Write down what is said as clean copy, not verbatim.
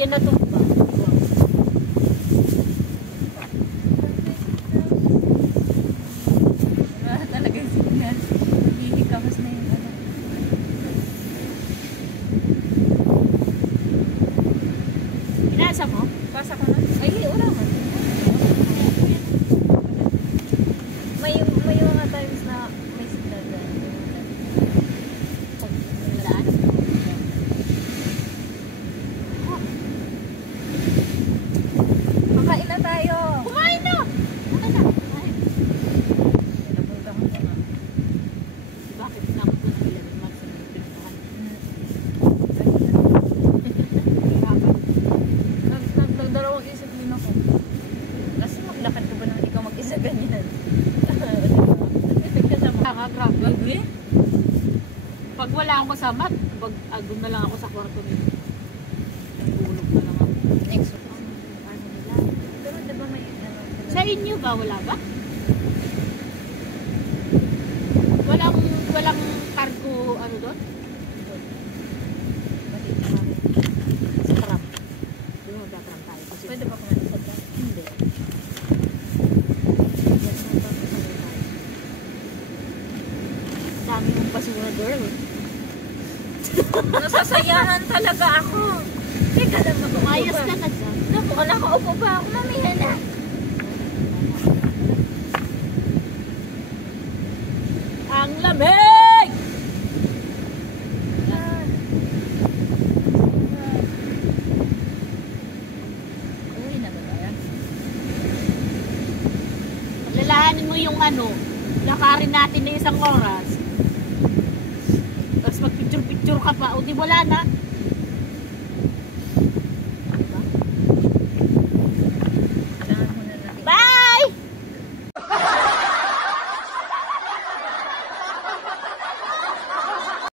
yan natumba. Wala talaga yung signal. Maghihikamos na yung ano. Pinasa mo? Pasa ko na? Ay, wala man. May mga times na may signal na. Pag nalaan. Kakain na tayo. Kumain na! Kumain na. Kumain. Napunta ko na. Bakit tinapos mo ng 11 months na pinuntahan? Nagdalawang isip din ako. Kasi maglakad ka ba nang ikaw mag-isa ganyan? Grabe. Pag wala akong kasama, doon na lang ako sa kwarto nito. Nagulog na lang ako. Next. Ano nila? Pero diba may Sa inyo ba? Wala ba? Walang cargo ano doon? Sa tram. Doon magta-tram tayo. Kasi Pwede ba kumain sa tram? hindi. Dami mong basura, girl. Nasasayahan talaga ako. Teka lang, Ayos makaupo ka pa. na dyan. Naku, nakaupo pa ako. Mamihan na. Ang lamig! Uwi na ba tayo? Lalahanin mo yung ano, lakarin natin na isang oras. Tapos magpicture-picture ka pa. O di wala na.